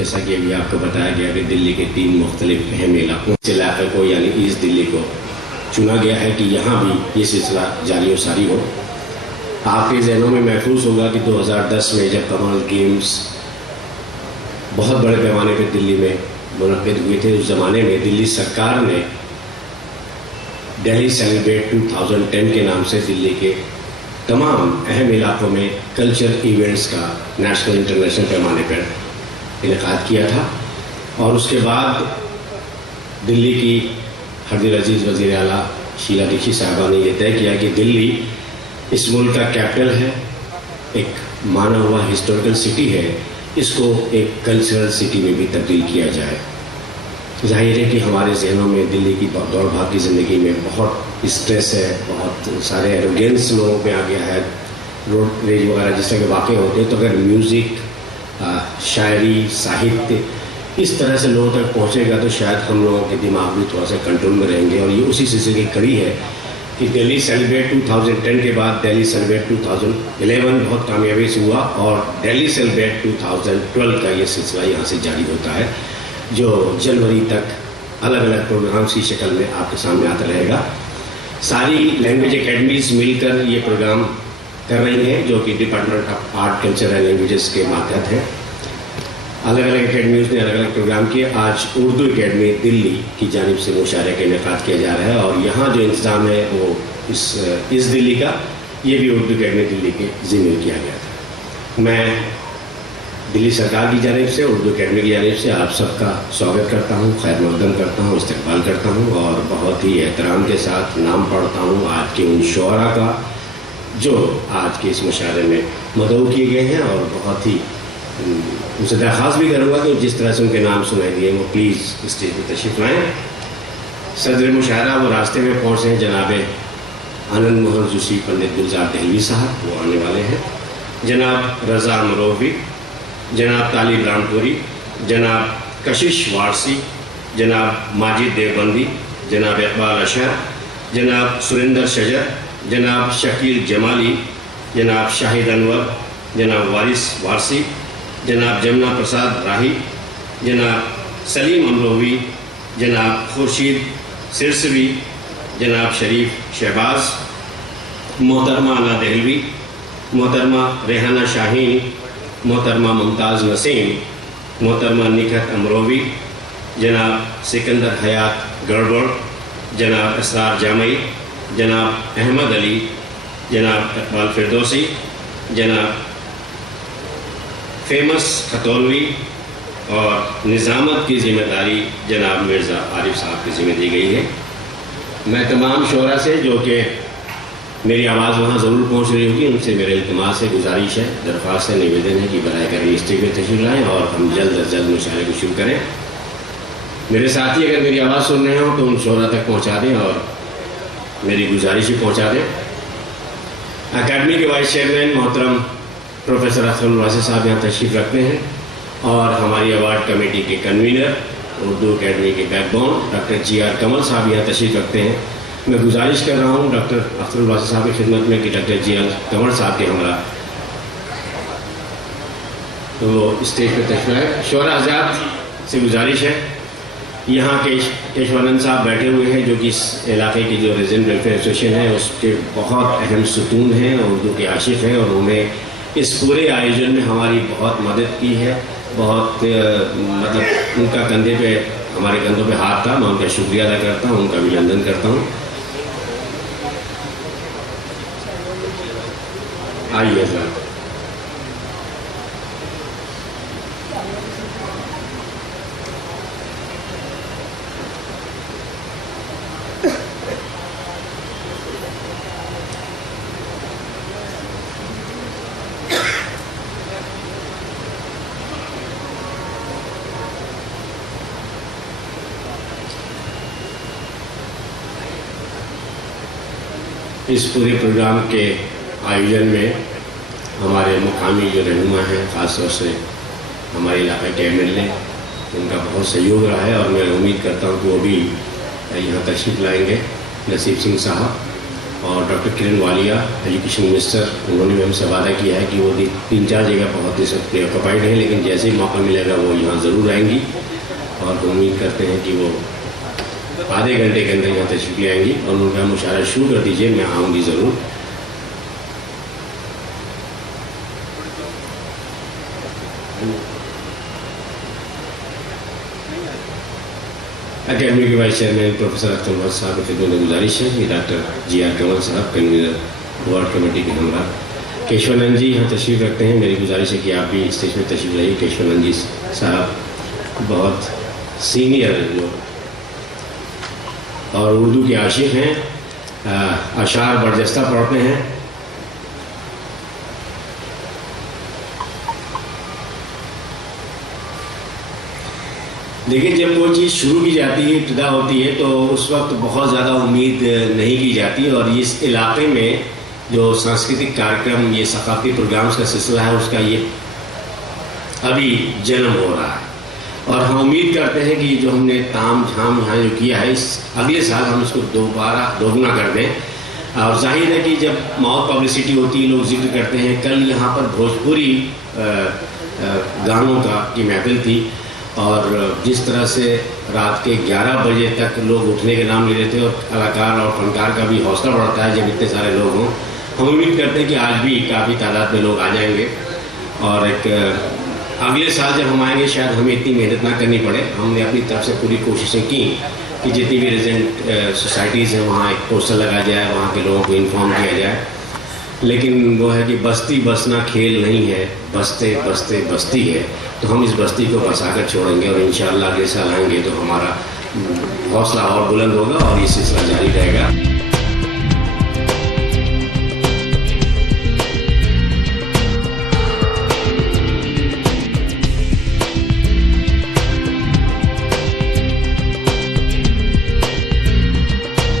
جیسا کہ ابھی آپ کو بتایا گیا کہ دلی کے 3 مختلف اہم علاقوں اس علاقے کو یعنی ایسٹ دلی کو چنا گیا ہے کہ یہاں بھی یہ سلسلہ جاری و ساری ہو. آپ کے ذہنوں میں محفوظ ہوگا کہ 2010 میں جب کامن ویلتھ گیمز بہت بڑے پیمانے پہ دلی میں منعقد ہوئے تھے، اس زمانے میں دلی سرکار نے دہلی سیلیبریٹ 2010 کے نام سے دلی کے تمام اہم علاقوں میں کلچر ایونٹس کا نیشنل انٹرنیشنل پیمانے پر انعقاد کیا تھا. اور اس کے بعد دلی کی ہردل عزیز وزیر اعلیٰ شیلا دیکشت صاحبہ نے یہ طے کیا کہ دلی اس ملک کا کیپٹل ہے، ایک مانا ہوا ہسٹوریکل سٹی ہے، اس کو ایک کلچرل سٹی میں بھی تبدیل کیا جائے. ظاہر ہے کہ ہمارے ذہنوں میں دلی کی دوڑ بھاگ کی زندگی میں بہت اسٹریس ہے، بہت سارے ایروگینس لوگوں پہ آ گیا ہے، روڈ ریج وغیرہ جس طرح کے واقع ہوتے ہیں. تو اگر میوزک، شاعری، ساہتیہ اس طرح سے لوگوں تک پہنچے گا تو شاید ہم لوگوں کے دماغ بھی تھوڑا سا کنٹرول میں رہیں گے. اور یہ اسی سلسلے کی کڑی ہے کہ دہلی سیلیبریٹ 2010 کے بعد دہلی سیلیبریٹ 2011 بہت کامیابی سے ہوا، اور دہلی سیلیبریٹ 2012 کا یہ سلسلہ یہاں سے جاری ہوتا ہے، جو جنوری تک الگ الگ پروگرامس کی شکل میں آپ کے سامنے آتا رہے گا. ساری لینگویج اکیڈمیز مل کر یہ پروگرام کر رہی ہیں، جو کہ department of art, culture and languages کے ماتحت ہے. الگ الگ اکیڈمیز نے الگ الگ پروگرام کیے. آج اردو اکیڈمی دلی کی جانب سے مشاعرے کا انعقاد کیا جا رہا ہے، اور یہاں جو انتظام ہے وہ اس دلی کا، یہ بھی اردو اکیڈمی دلی کے ذمہ کیا گیا تھا. میں دلی سرکار کی جانب سے، اردو اکیڈمی کی جانب سے آپ سب کا سواگت کرتا ہوں، خیر مقدم کرتا ہوں، استقبال کرتا ہوں، اور بہت ہی احترام کے ساتھ نام پڑھتا ہوں آج کے ان شعراء کا جو آج کے اس مشاعرے میں مدعو کیے گئے ہیں. اور بہت ہی ان سے درخواست بھی کروں گا کہ جس طرح سے ان کے نام سنائی دیے وہ پلیز اسٹیج پہ تشریف لائیں. صدر مشاعرہ وہ راستے میں پہنچے ہیں، جناب آنند موہن جوشی پنڈت گلزار دہلوی صاحب، وہ آنے والے ہیں. جناب رضا امروہوی، جناب طالب رامپوری، جناب کشش وارسی، جناب ماجد دیوبندی، جناب اقبال اشہر، جناب سریندر شجر، جناب شکیل جمالی، جناب شاہد انور، جناب وارث وارسی، جناب جمنا پرساد راہی، جناب سلیم امروہوی، جناب خورشید سرسوی، جناب شریف شہباز، محترمہ انا دہلوی، محترمہ ریحانہ شاہین، محترمہ ممتاز نسیم، محترمہ نکھت امروہوی، جناب سکندر حیات گڑبڑ، جناب اسرار جامعی، جناب احمد علی، جناب اقبال فردوسی، جناب فیمس کھتولوی، اور نظامت کی ذمہ داری جناب مرزا عارف صاحب کی ذمہ دی گئی ہے. میں تمام شعراء سے جو کہ میری آواز وہاں ضرور پہنچ رہی ہوگی، ان سے میرے التماس ہے، گزارش ہے، درخواست ہے، نویدن ہے کہ برائے کرم اسٹیج پہ تشریف لائیں اور ہم جلد از جلد مشاعرے کو شروع کریں. میرے ساتھی اگر میری آواز سن رہے ہوں تو ان شعراء تک پہنچا دیں اور میری گزارش بھی پہنچا دیں. اکیڈمی کے وائس چیئرمین محترم پروفیسر اختر الواسع صاحب یہاں تشریف رکھتے ہیں، اور ہماری ایوارڈ کمیٹی کے کنوینر، اردو اکیڈمی کے backbone doctor G R Kamal صاحب یہاں تشریف رکھتے ہیں. میں گزارش کر رہا ہوں ڈاکٹر اختر الواسع صاحب کی خدمت میں کہ ڈاکٹر جی آر کمل صاحب کے ہمراہ تو اسٹیج پہ تشریف لائیں. شعراء حضرات سے گزارش ہے، یہاں کیشوانند صاحب بیٹھے ہوئے ہیں جو کہ اس علاقے کی جو ریزیڈنٹ ویلفیئر ایسوسیشن ہے اس کے بہت اہم ستون ہیں، اردو کے عاشق ہیں، اور انہوں نے اس پورے آیوجن میں ہماری بہت مدد کی ہے. بہت مطلب ان کا کندھے پہ ہمارے کندھوں پہ ہاتھ تھا. میں ان کا شکریہ ادا کرتا ہوں، ان کا بھی لندن کرتا ہوں. آئیے حضرات. اس پورے پروگرام کے آیوجن میں ہمارے مقامی جو رہنما ہیں، خاص طور سے ہمارے علاقے کے MLA، ان کا بہت سہیوگ رہا ہے، اور میں امید کرتا ہوں کہ وہ بھی یہاں تشریف لائیں گے. نصیب سنگھ صاحب، اور ڈاکٹر کرن والیہ ایجوکیشن منسٹر، انہوں نے بھی ہم سے وعدہ کیا ہے کہ وہ 3-4 جگہ بہت پری آکوپائڈ ہیں، لیکن جیسے ہی موقع ملے گا وہ یہاں ضرور آئیں گی، اور ہم امید کرتے ہیں کہ وہ آدھے گھنٹے کے اندر یہاں تشریف لے آئیں گی، اور ان کا مشاہدہ شروع کر دیجیے، میں آؤں گی ضرور۔ اکیڈمی کے وائس چیئرمین پروفیسر اختر محمد صاحب کی خدمت میں گزارش ہے کہ ڈاکٹر جی آر کنول صاحب کنوینر بورڈ کمیٹی کے ہمراہ کیشوانند جی یہاں تشریف رکھتے ہیں، میری گزارش ہے کہ آپ بھی اسٹیج میں تشریف لائیے۔ کیشوانند جی صاحب بہت سینئر جو اور اردو کے عاشق ہیں، اشعار برجستہ پڑھتے ہیں۔ لیکن جب وہ چیز شروع کی جاتی ہے، ابتدا ہوتی ہے، تو اس وقت بہت زیادہ امید نہیں کی جاتی، اور اس علاقے میں جو سانسکرتک کارکرم، یہ ثقافتی پروگرامز کا سلسلہ ہے، اس کا یہ ابھی جنم ہو رہا ہے، اور ہم امید کرتے ہیں کہ جو ہم نے تام جھام یہاں جو کیا ہے، اس اگلے سال ہم اس کو دوگنا کر دیں۔ اور ظاہر ہے کہ جب ماؤتھ پبلسٹی ہوتی ہے، لوگ ذکر کرتے ہیں۔ کل یہاں پر بھوجپوری گانوں کی محفل تھی، اور جس طرح سے رات کے 11 بجے تک لوگ اٹھنے کے نام لے لیتے، اور کلاکار اور فنکار کا بھی حوصلہ بڑھتا ہے جب اتنے سارے لوگ ہوں۔ ہم امید کرتے ہیں کہ آج بھی کافی تعداد میں لوگ آ جائیں گے، اور ایک اگلے سال جب ہم آئیں گے شاید ہمیں اتنی محنت نہ کرنی پڑے۔ ہم نے اپنی طرف سے پوری کوششیں کی کہ جتنی بھی ریزیڈنٹ سوسائٹیز ہیں وہاں ایک پوسٹر لگایا جائے، وہاں کے لوگوں کو انفارم کیا جائے، لیکن وہ ہے کہ بستی بسنا کھیل نہیں ہے، بستے بستے بستی ہے، تو ہم اس بستی کو بسا کر چھوڑیں گے، اور انشاءاللہ اگلے سال آئیں گے تو ہمارا حوصلہ اور بلند ہوگا، اور یہ سلسلہ جاری رہے گا۔